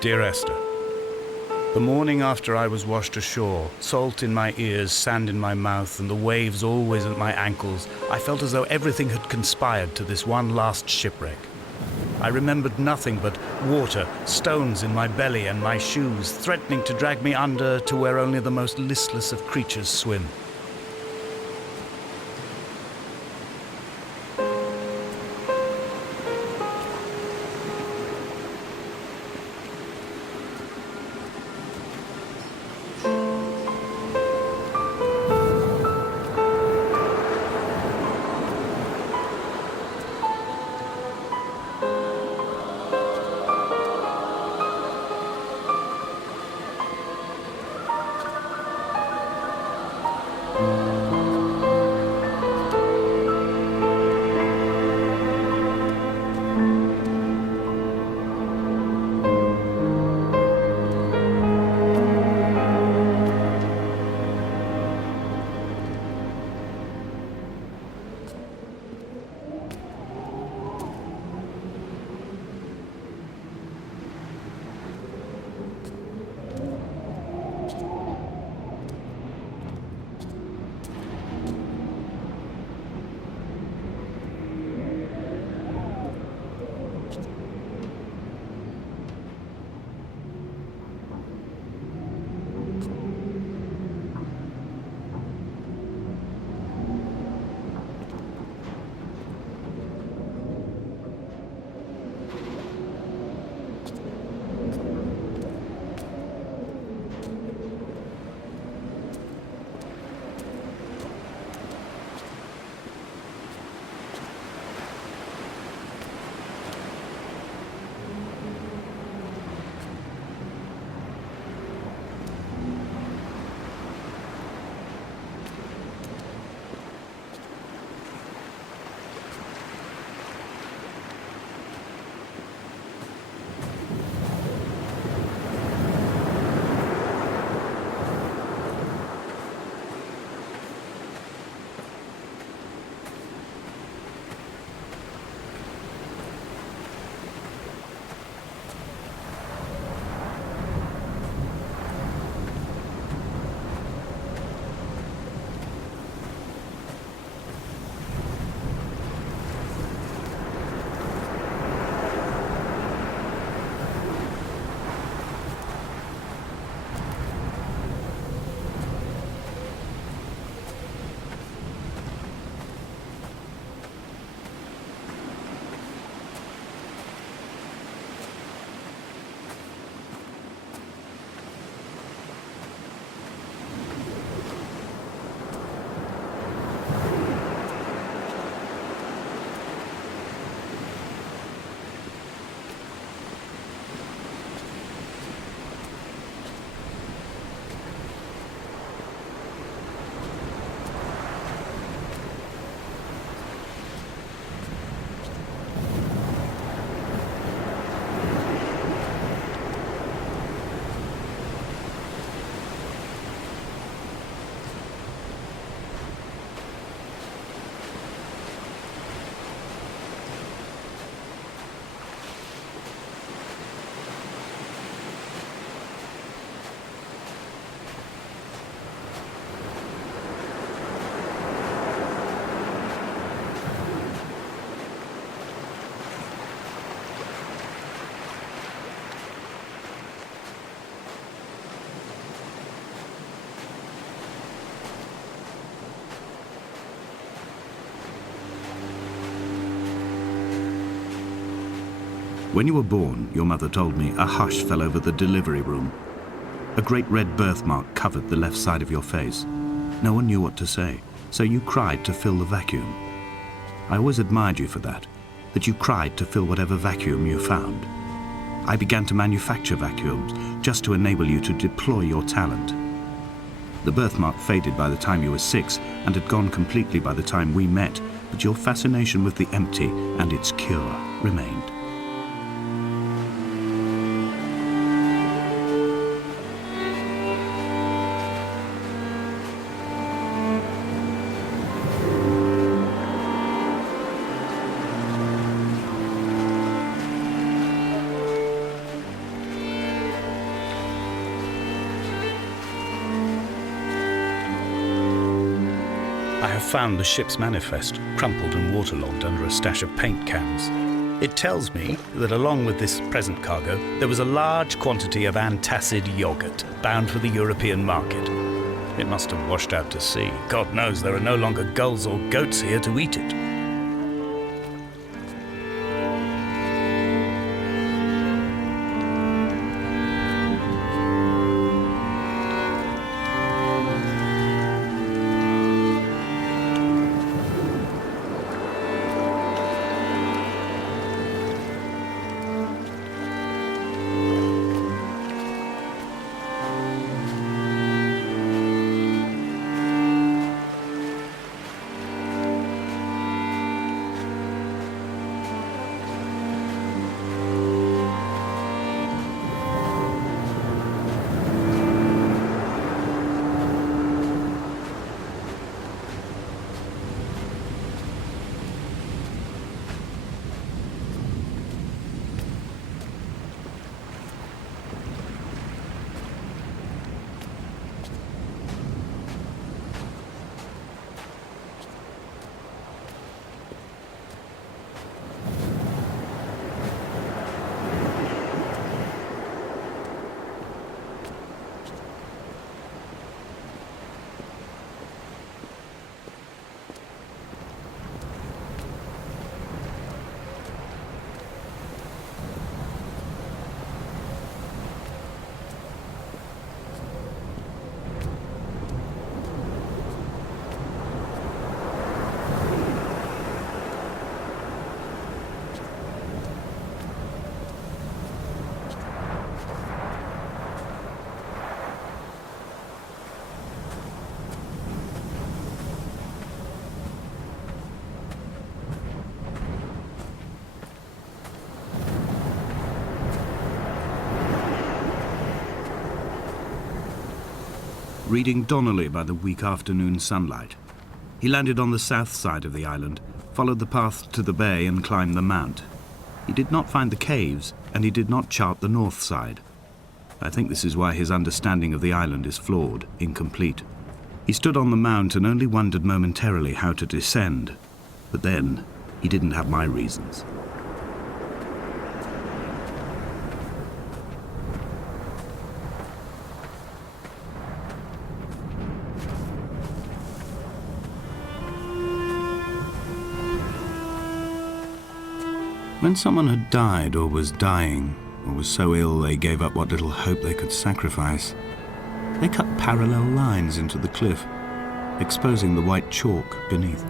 Dear Esther, the morning after I was washed ashore, salt in my ears, sand in my mouth, and the waves always at my ankles, I felt as though everything had conspired to this one last shipwreck. I remembered nothing but water, stones in my belly and my shoes, threatening to drag me under to where only the most listless of creatures swim. When you were born, your mother told me, a hush fell over the delivery room. A great red birthmark covered the left side of your face. No one knew what to say, so you cried to fill the vacuum. I always admired you for that you cried to fill whatever vacuum you found. I began to manufacture vacuums just to enable you to deploy your talent. The birthmark faded by the time you were 6 and had gone completely by the time we met, but your fascination with the empty and its cure remained. have found the ship's manifest, crumpled and waterlogged under a stash of paint cans. It tells me that along with this present cargo, there was a large quantity of antacid yogurt bound for the European market. It must have washed out to sea. God knows there are no longer gulls or goats here to eat it. Reading Donnelly by the weak afternoon sunlight. He landed on the south side of the island, followed the path to the bay and climbed the mount. He did not find the caves, and he did not chart the north side. I think this is why his understanding of the island is flawed, incomplete. He stood on the mount and only wondered momentarily how to descend. But then, he didn't have my reasons. When someone had died or was dying, or was so ill they gave up what little hope they could sacrifice, they cut parallel lines into the cliff, exposing the white chalk beneath.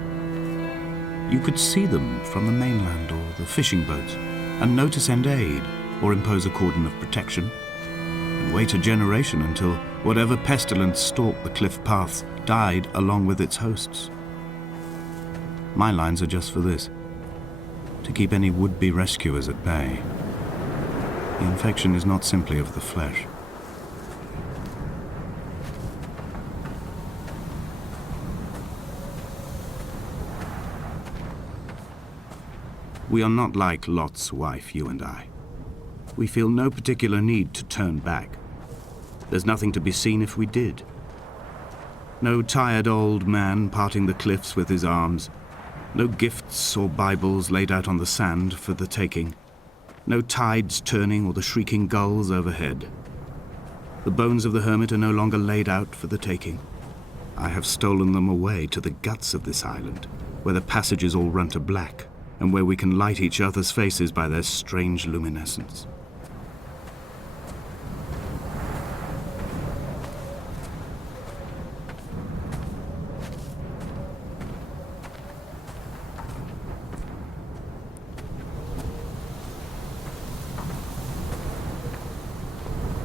You could see them from the mainland or the fishing boats, and know to send aid or impose a cordon of protection, and wait a generation until whatever pestilence stalked the cliff paths died along with its hosts. My lines are just for this: to keep any would-be rescuers at bay. The infection is not simply of the flesh. We are not like Lot's wife, you and I. We feel no particular need to turn back. There's nothing to be seen if we did. No tired old man parting the cliffs with his arms. No gifts or Bibles laid out on the sand for the taking. No tides turning or the shrieking gulls overhead. The bones of the hermit are no longer laid out for the taking. I have stolen them away to the guts of this island, where the passages all run to black, and where we can light each other's faces by their strange luminescence.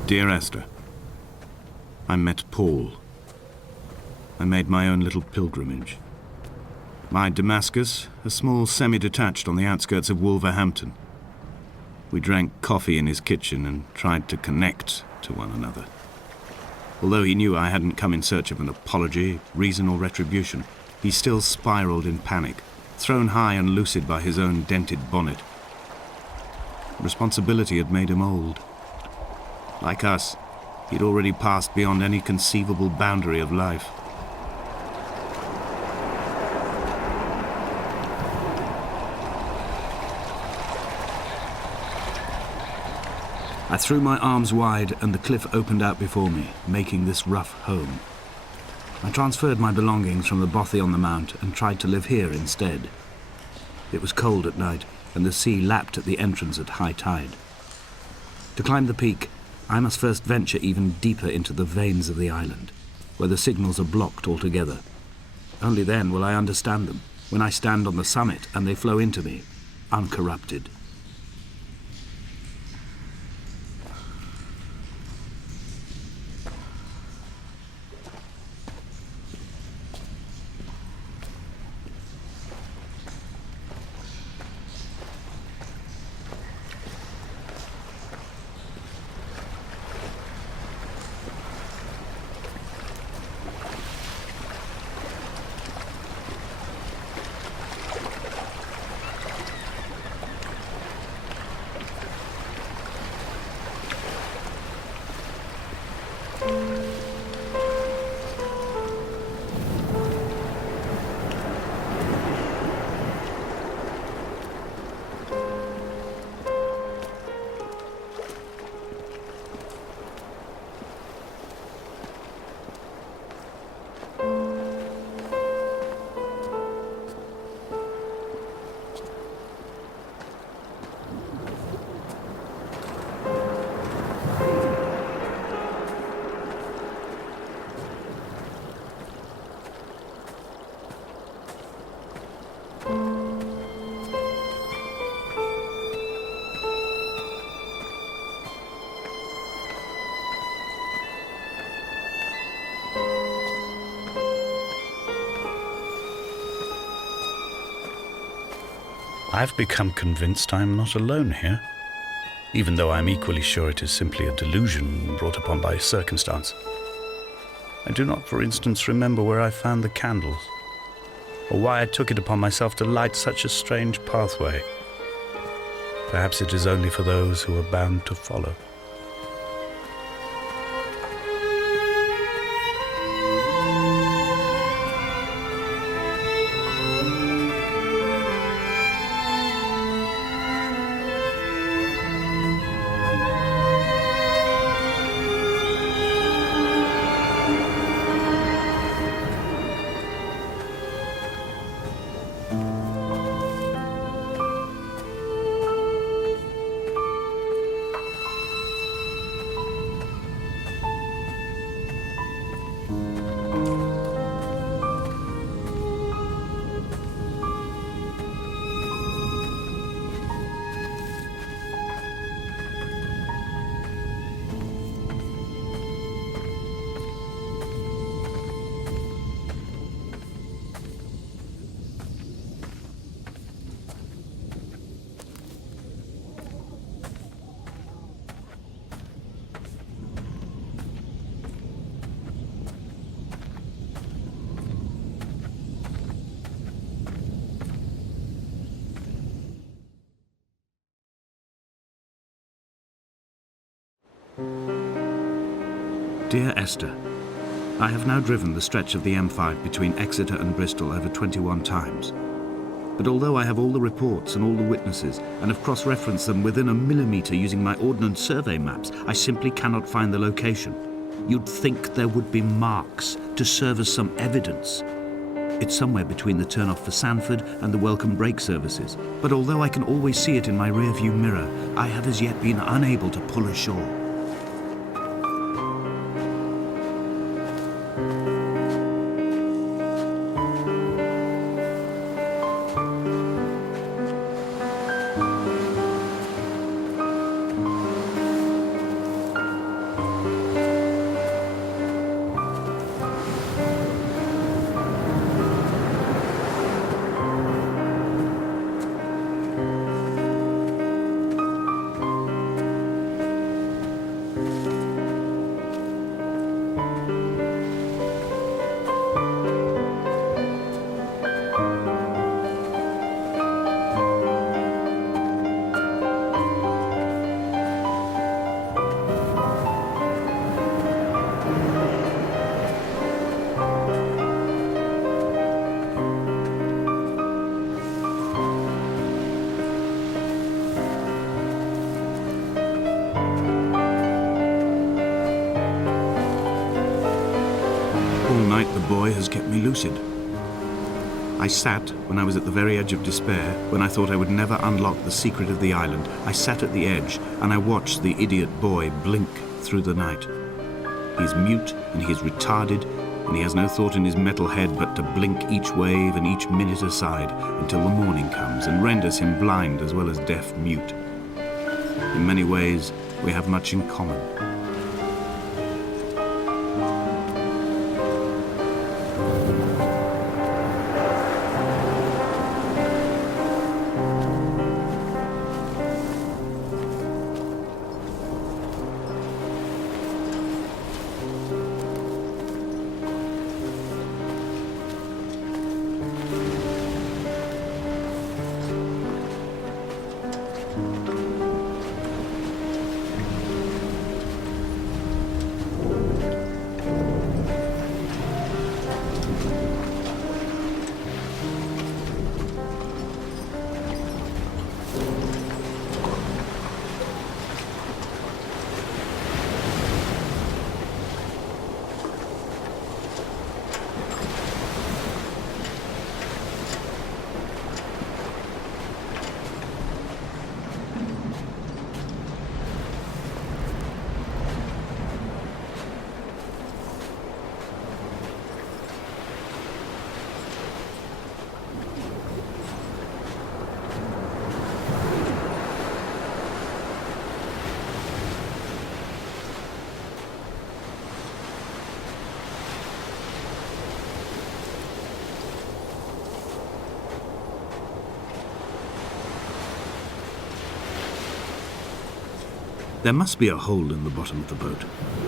Dear Esther, I met Paul. I made my own little pilgrimage. My Damascus, a small semi-detached on the outskirts of Wolverhampton. We drank coffee in his kitchen and tried to connect to one another. Although he knew I hadn't come in search of an apology, reason or retribution, he still spiraled in panic, thrown high and lucid by his own dented bonnet. Responsibility had made him old. Like us, he'd already passed beyond any conceivable boundary of life. I threw my arms wide and the cliff opened out before me, making this rough home. I transferred my belongings from the bothy on the mount and tried to live here instead. It was cold at night and the sea lapped at the entrance at high tide. To climb the peak, I must first venture even deeper into the veins of the island, where the signals are blocked altogether. Only then will I understand them, when I stand on the summit and they flow into me, uncorrupted. I've become convinced I am not alone here, even though I'm equally sure it is simply a delusion brought upon by circumstance. I do not, for instance, remember where I found the candles, or why I took it upon myself to light such a strange pathway. Perhaps it is only for those who are bound to follow. Dear Esther, I have now driven the stretch of the M5 between Exeter and Bristol over 21 times. But although I have all the reports and all the witnesses and have cross-referenced them within a millimetre using my Ordnance Survey maps, I simply cannot find the location. You'd think there would be marks to serve as some evidence. It's somewhere between the turn-off for Sandford and the welcome brake services. But although I can always see it in my rear-view mirror, I have as yet been unable to pull ashore. boy has kept me lucid. I sat, when I was at the very edge of despair, when I thought I would never unlock the secret of the island, I sat at the edge and I watched the idiot boy blink through the night. He is mute and he is retarded, and he has no thought in his metal head but to blink each wave and each minute aside until the morning comes and renders him blind as well as deaf-mute. In many ways, we have much in common. There must be a hole in the bottom of the boat.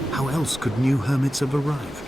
How else could new hermits have arrived?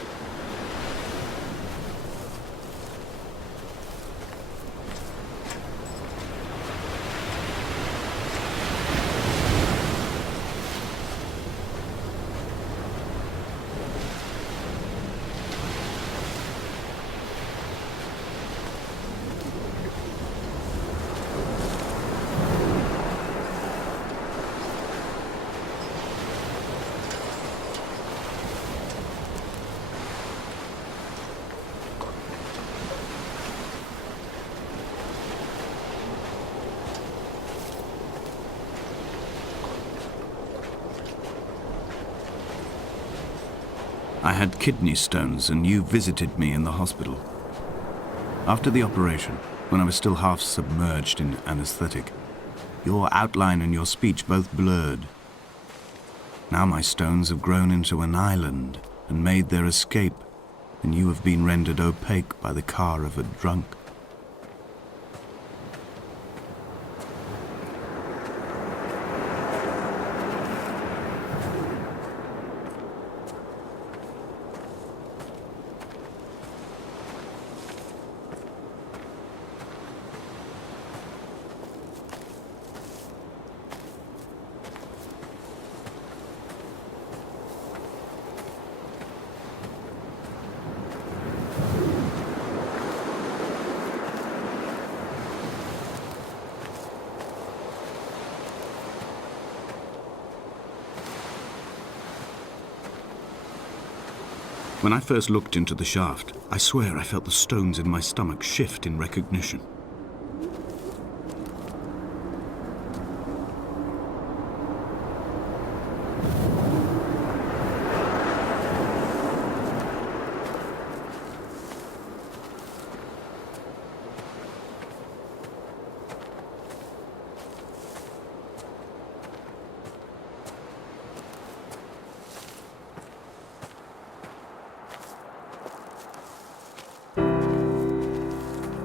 I had kidney stones and you visited me in the hospital. After the operation, when I was still half submerged in anesthetic, your outline and your speech both blurred. Now my stones have grown into an island and made their escape, and you have been rendered opaque by the car of a drunk. When I first looked into the shaft, I swear I felt the stones in my stomach shift in recognition.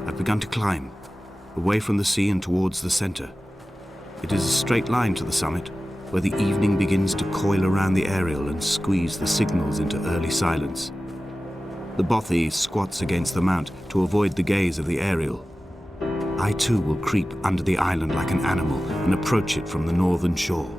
I've begun to climb, away from the sea and towards the center. It is a straight line to the summit, where the evening begins to coil around the aerial and squeeze the signals into early silence. The bothy squats against the mount to avoid the gaze of the aerial. I too will creep under the island like an animal and approach it from the northern shore.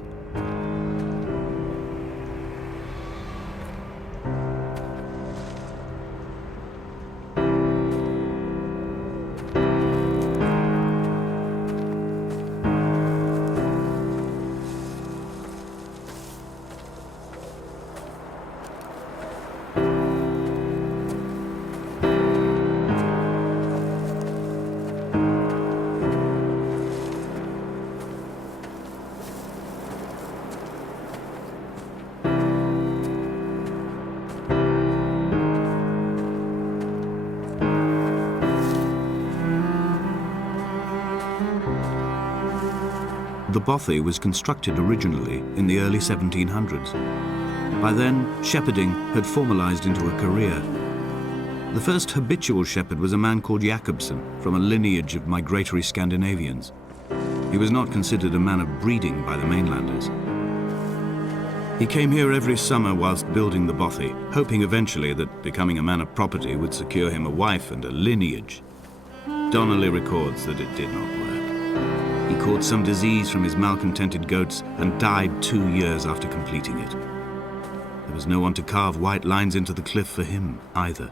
The bothy was constructed originally in the early 1700s. By then, shepherding had formalized into a career. The first habitual shepherd was a man called Jakobsen, from a lineage of migratory Scandinavians. He was not considered a man of breeding by the mainlanders. He came here every summer whilst building the bothy, hoping eventually that becoming a man of property would secure him a wife and a lineage. Donnelly records that it did not work. He caught some disease from his malcontented goats and died 2 years after completing it. There was no one to carve white lines into the cliff for him either.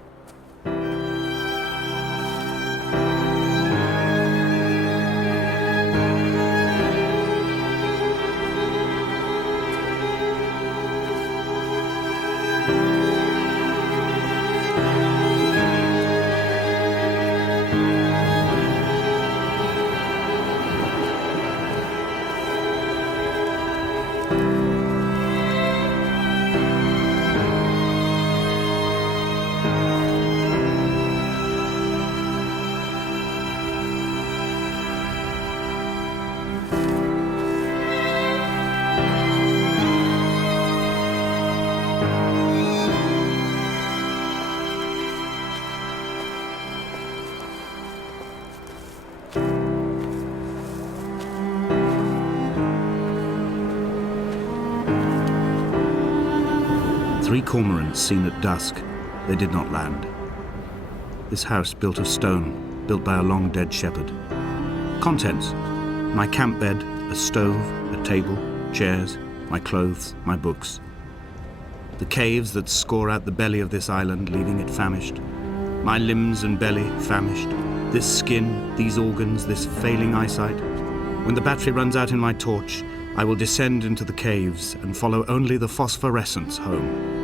Three cormorants seen at dusk, they did not land. This house built of stone, built by a long-dead shepherd. Contents: my camp bed, a stove, a table, chairs, my clothes, my books. The caves that score out the belly of this island, leaving it famished. My limbs and belly famished. This skin, these organs, this failing eyesight. When the battery runs out in my torch, I will descend into the caves and follow only the phosphorescence home.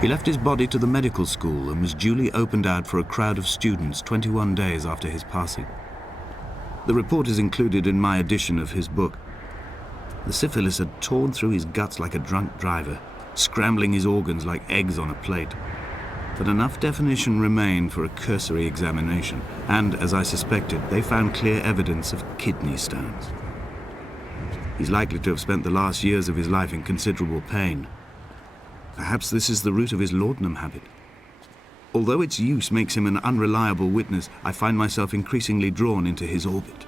He left his body to the medical school and was duly opened out for a crowd of students 21 days after his passing. The report is included in my edition of his book. The syphilis had torn through his guts like a drunk driver, scrambling his organs like eggs on a plate. But enough definition remained for a cursory examination, and, as I suspected, they found clear evidence of kidney stones. He's likely to have spent the last years of his life in considerable pain. Perhaps this is the root of his laudanum habit. Although its use makes him an unreliable witness, I find myself increasingly drawn into his orbit.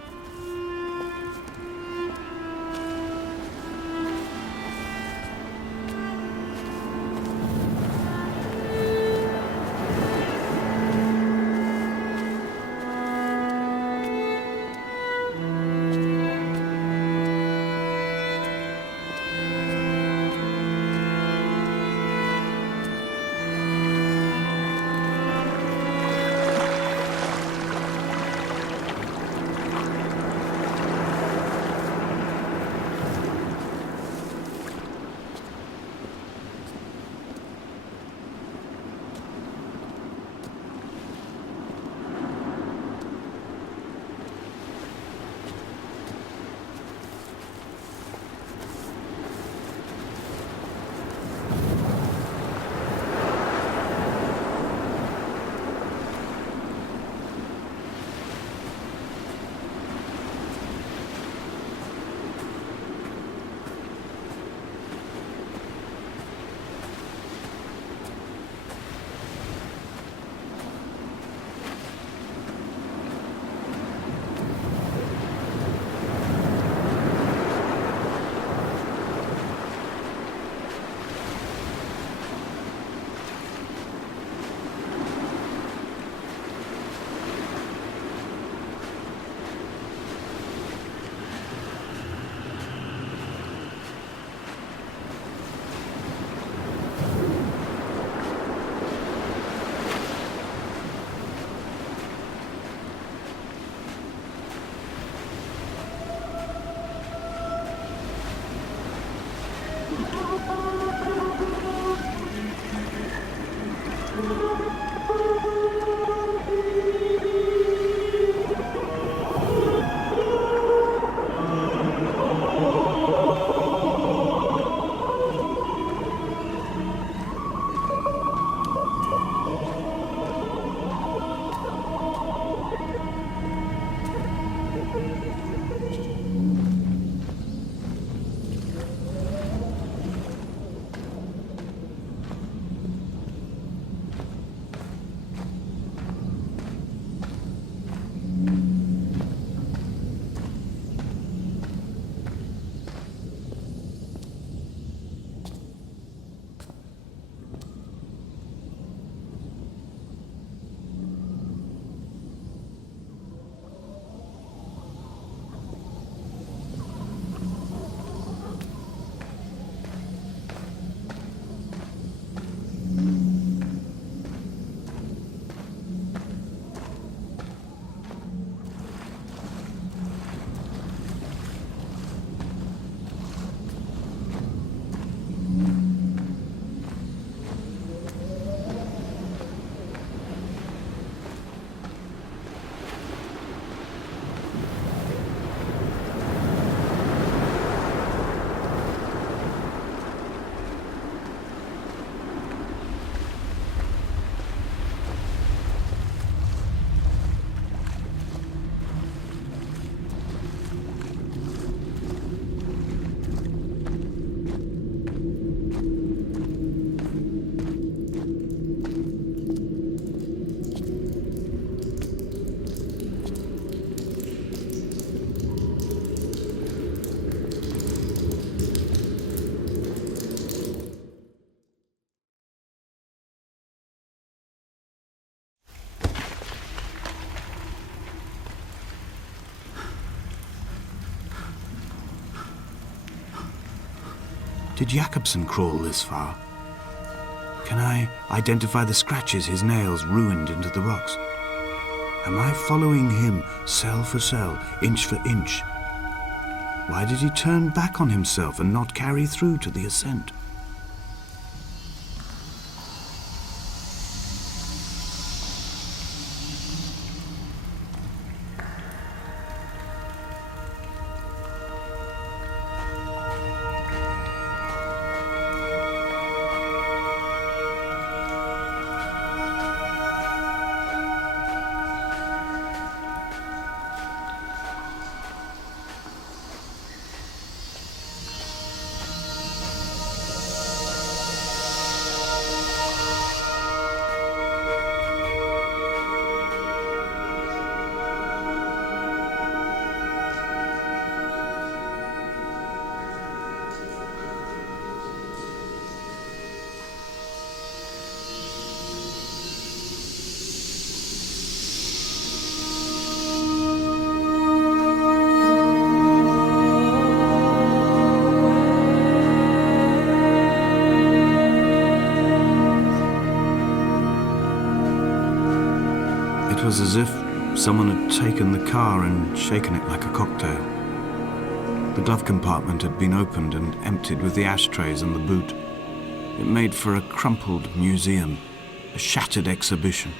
Did Jakobsen crawl this far? Can I identify the scratches his nails ruined into the rocks? Am I following him cell for cell, inch for inch? Why did he turn back on himself and not carry through to the ascent? It was as if someone had taken the car and shaken it like a cocktail. The glove compartment had been opened and emptied with the ashtrays and the boot. It made for a crumpled museum, a shattered exhibition.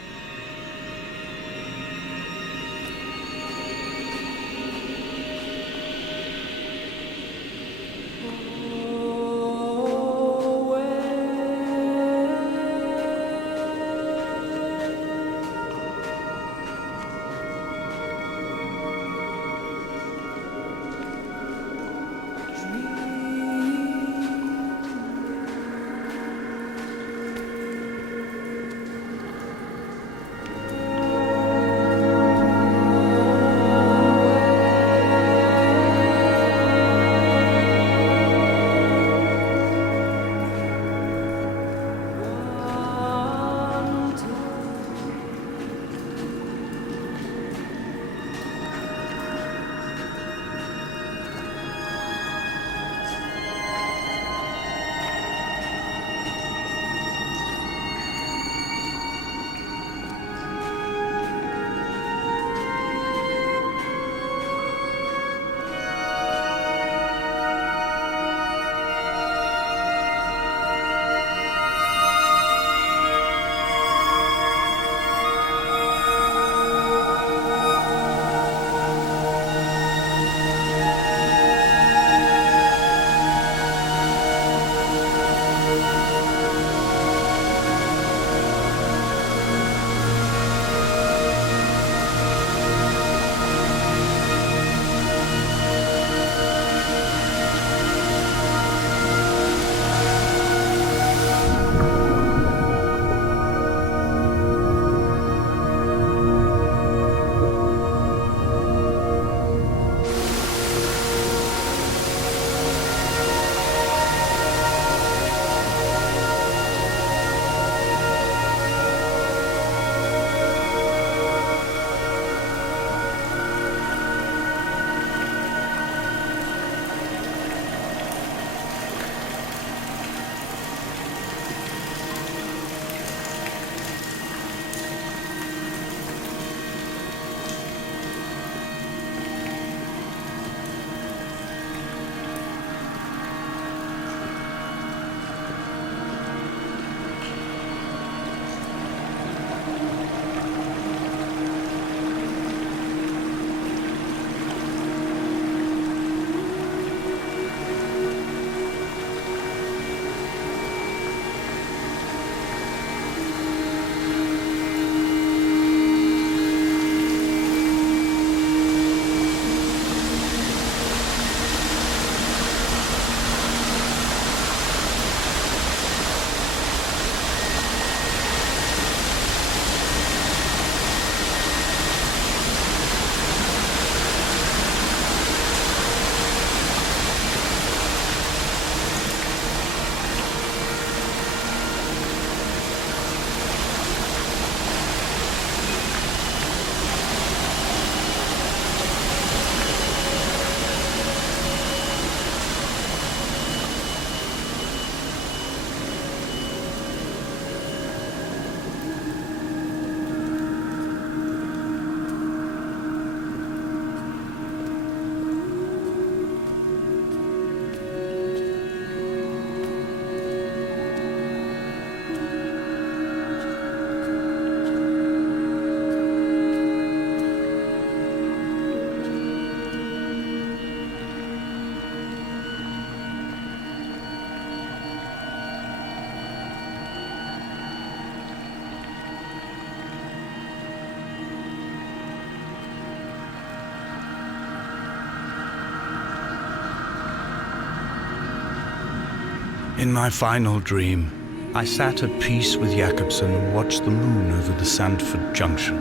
In my final dream, I sat at peace with Jakobsen and watched the moon over the Sandford Junction.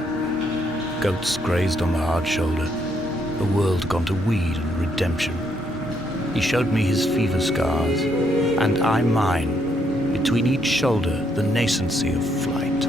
Goats grazed on the hard shoulder, the world gone to weed and redemption. He showed me his fever scars, and I mine, between each shoulder the nascency of flight.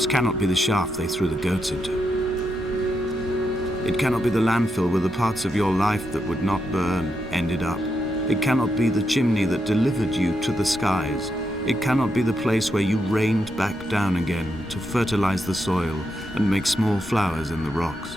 This cannot be the shaft they threw the goats into. It cannot be the landfill where the parts of your life that would not burn ended up. It cannot be the chimney that delivered you to the skies. It cannot be the place where you rained back down again to fertilize the soil and make small flowers in the rocks.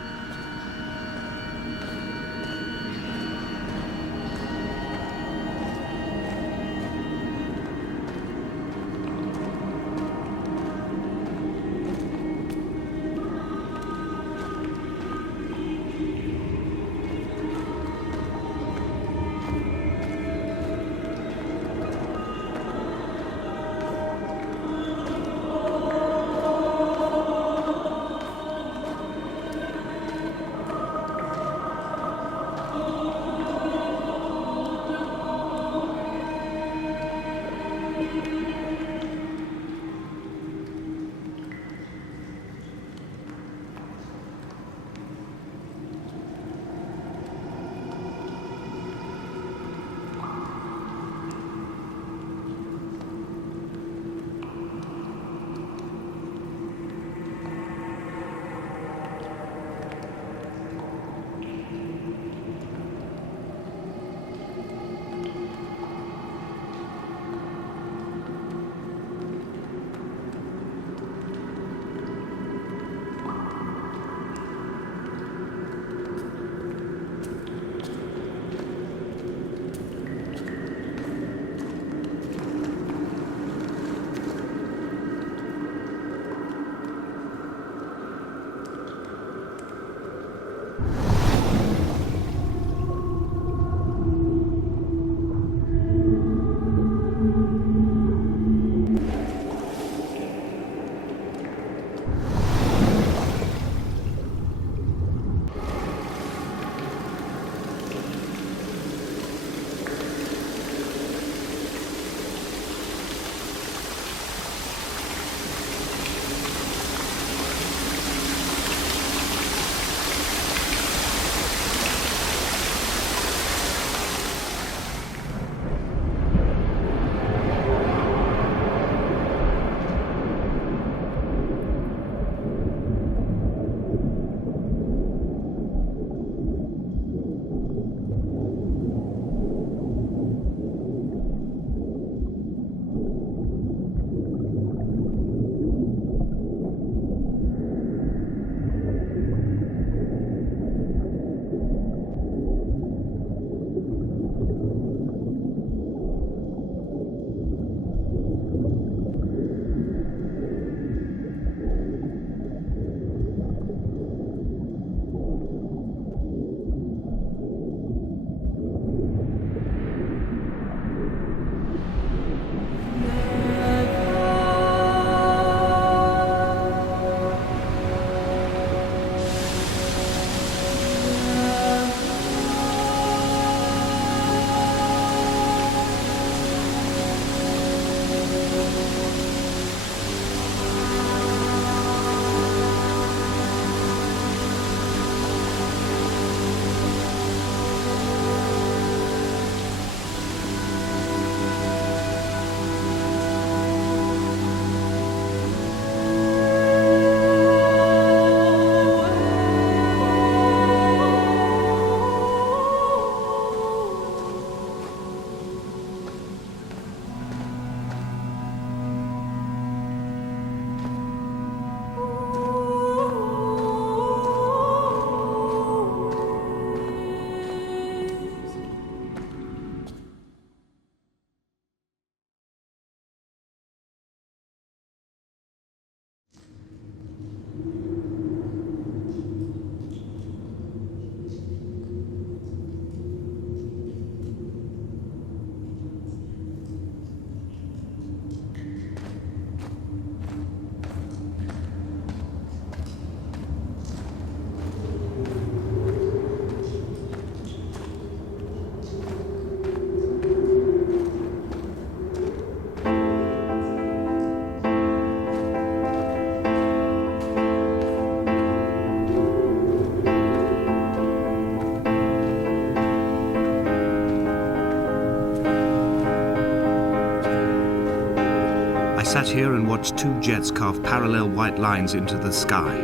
I sat here and watched two jets carve parallel white lines into the sky.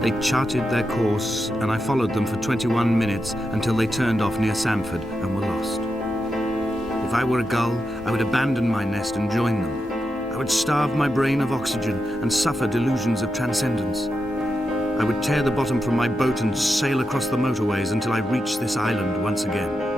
They charted their course, and I followed them for 21 minutes until they turned off near Samford and were lost. If I were a gull, I would abandon my nest and join them. I would starve my brain of oxygen and suffer delusions of transcendence. I would tear the bottom from my boat and sail across the motorways until I reached this island once again.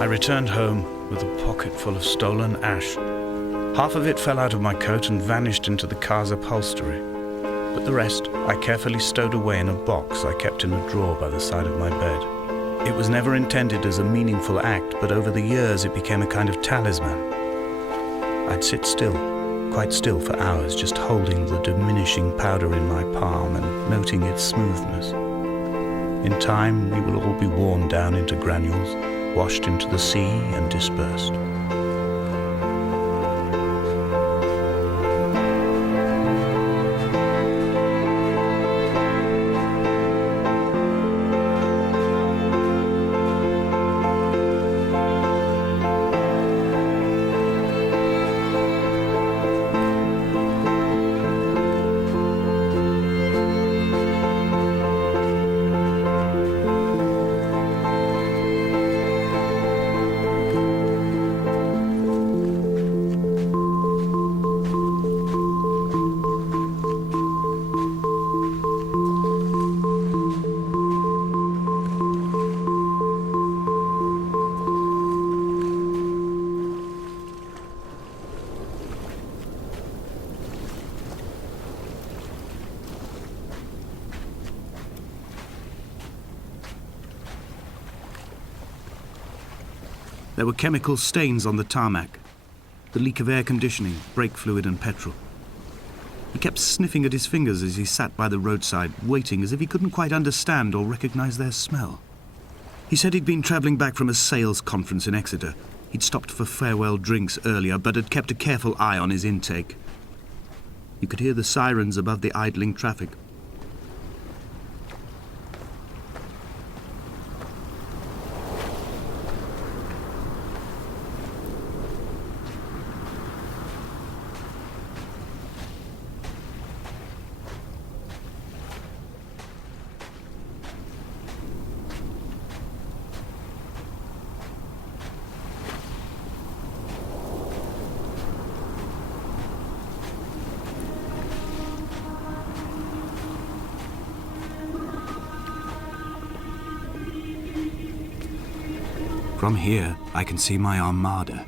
I returned home with a pocket full of stolen ash. Half of it fell out of my coat and vanished into the car's upholstery, but the rest I carefully stowed away in a box I kept in a drawer by the side of my bed. It was never intended as a meaningful act, but over the years it became a kind of talisman. I'd sit still, quite still for hours, just holding the diminishing powder in my palm and noting its smoothness. In time, we will all be worn down into granules, washed into the sea and dispersed. There were chemical stains on the tarmac, the leak of air conditioning, brake fluid and petrol. He kept sniffing at his fingers as he sat by the roadside, waiting as if he couldn't quite understand or recognize their smell. He said he'd been travelling back from a sales conference in Exeter. He'd stopped for farewell drinks earlier, but had kept a careful eye on his intake. You could hear the sirens above the idling traffic. From here, I can see my armada.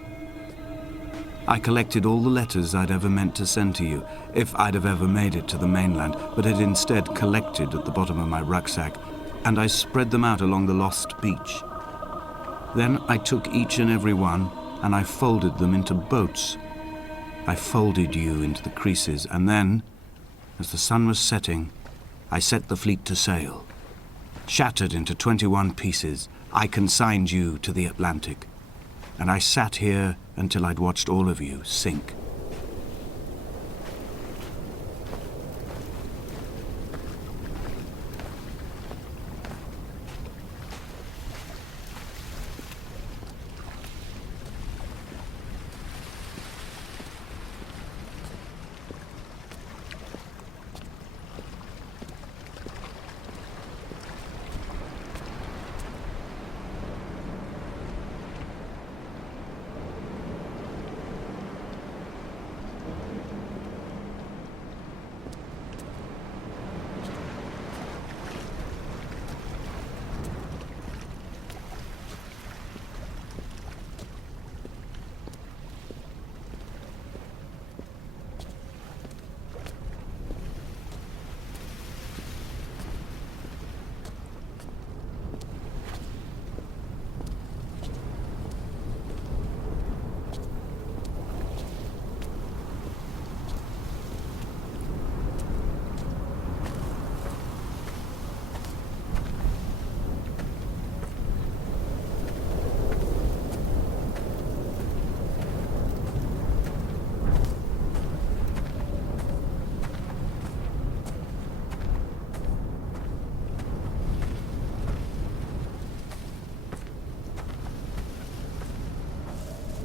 I collected all the letters I'd ever meant to send to you, if I'd have ever made it to the mainland, but had instead collected at the bottom of my rucksack, and I spread them out along the lost beach. Then I took each and every one, and I folded them into boats. I folded you into the creases, and then, as the sun was setting, I set the fleet to sail. Shattered into 21 pieces, I consigned you to the Atlantic, and I sat here until I'd watched all of you sink.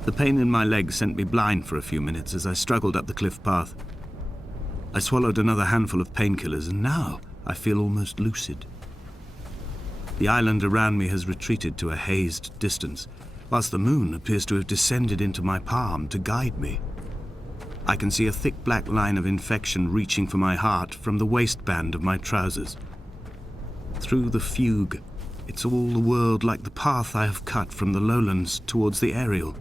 The pain in my leg sent me blind for a few minutes as I struggled up the cliff path. I swallowed another handful of painkillers, and now I feel almost lucid. The island around me has retreated to a hazed distance, whilst the moon appears to have descended into my palm to guide me. I can see a thick black line of infection reaching for my heart from the waistband of my trousers. Through the fugue, it's all the world like the path I have cut from the lowlands towards the aerial.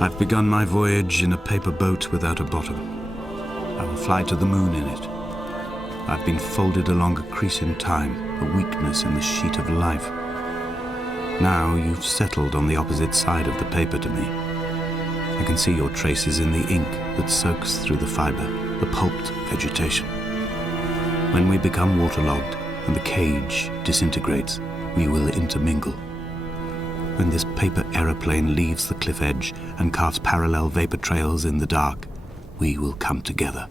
I've begun my voyage in a paper boat without a bottom. I will fly to the moon in it. I've been folded along a crease in time, a weakness in the sheet of life. Now you've settled on the opposite side of the paper to me. I can see your traces in the ink that soaks through the fiber, the pulped vegetation. When we become waterlogged and the cage disintegrates, we will intermingle. When this paper aeroplane leaves the cliff edge and casts parallel vapor trails in the dark, we will come together.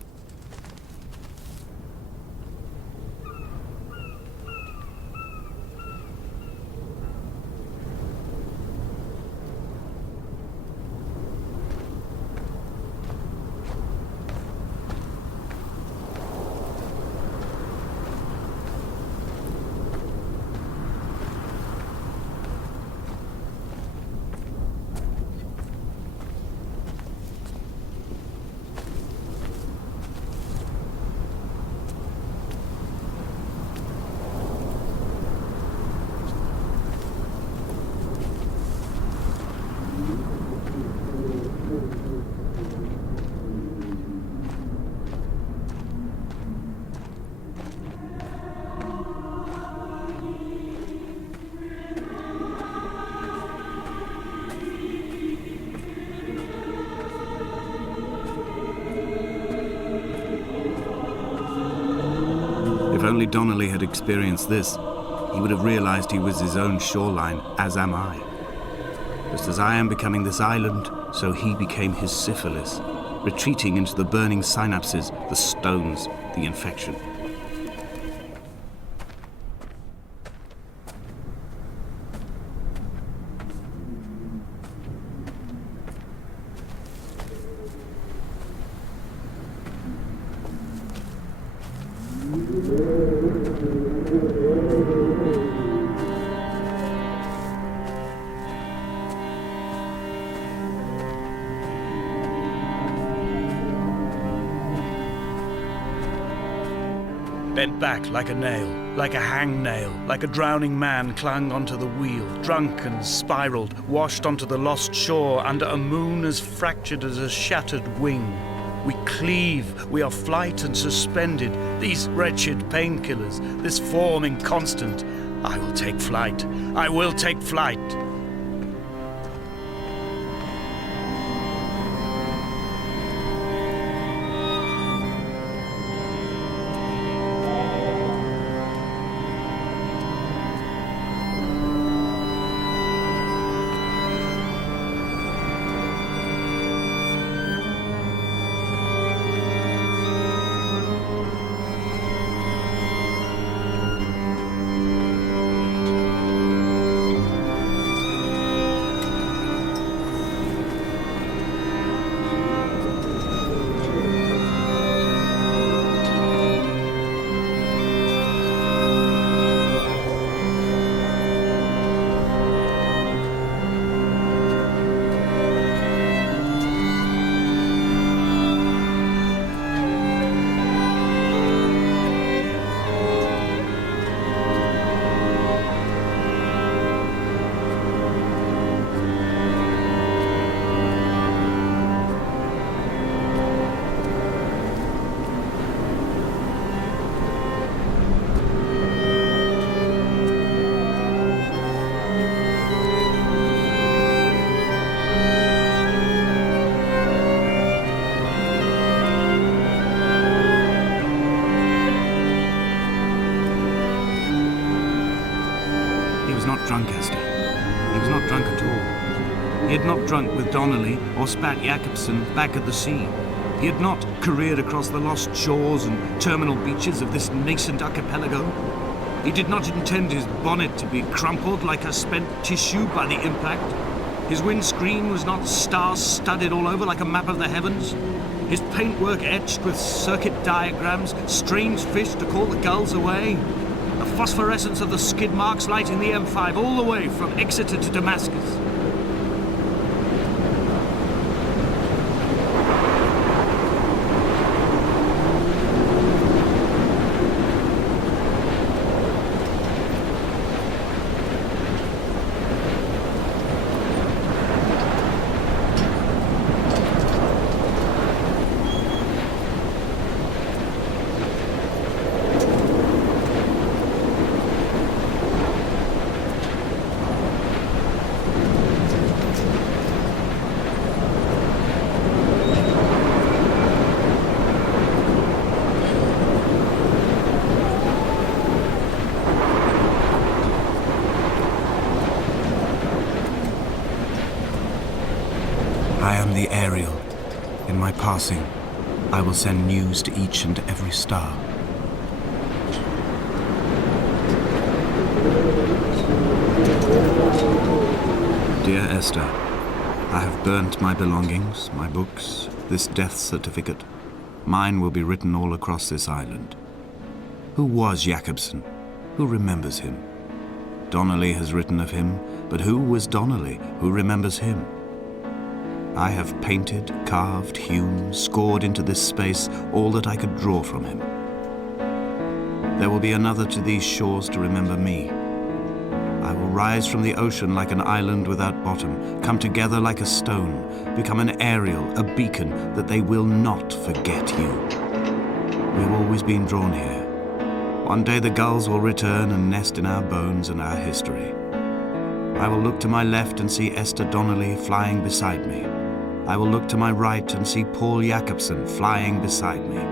If only Donnelly had experienced this, he would have realized he was his own shoreline, as am I. Just as I am becoming this island, so he became his syphilis, retreating into the burning synapses, the stones, the infection. Bent back like a nail, like a hangnail, like a drowning man clung onto the wheel, drunk and spiraled, washed onto the lost shore under a moon as fractured as a shattered wing. We cleave, we are flight and suspended, these wretched painkillers, this form inconstant. I will take flight, I will take flight. not drunk, Esther. He was not drunk at all. He had not drunk with Donnelly or spat Jakobsen back at the sea. He had not careered across the lost shores and terminal beaches of this nascent archipelago. He did not intend his bonnet to be crumpled like a spent tissue by the impact. His windscreen was not star-studded all over like a map of the heavens. His paintwork etched with circuit diagrams, strange fish to call the gulls away. The phosphorescence of the skid marks lighting the M5 all the way from Exeter to Damascus. I am the Ariel. In my passing, I will send news to each and every star. Dear Esther, I have burnt my belongings, my books, this death certificate. Mine will be written all across this island. Who was Jakobsen? Who remembers him? Donnelly has written of him, but who was Donnelly? Who remembers him? I have painted, carved, hewn, scored into this space all that I could draw from him. There will be another to these shores to remember me. I will rise from the ocean like an island without bottom, come together like a stone, become an Ariel, a beacon that they will not forget you. We have always been drawn here. One day the gulls will return and nest in our bones and our history. I will look to my left and see Esther Donnelly flying beside me. I will look to my right and see Paul Jakobsen flying beside me.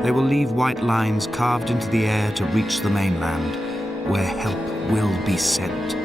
They will leave white lines carved into the air to reach the mainland, where help will be sent.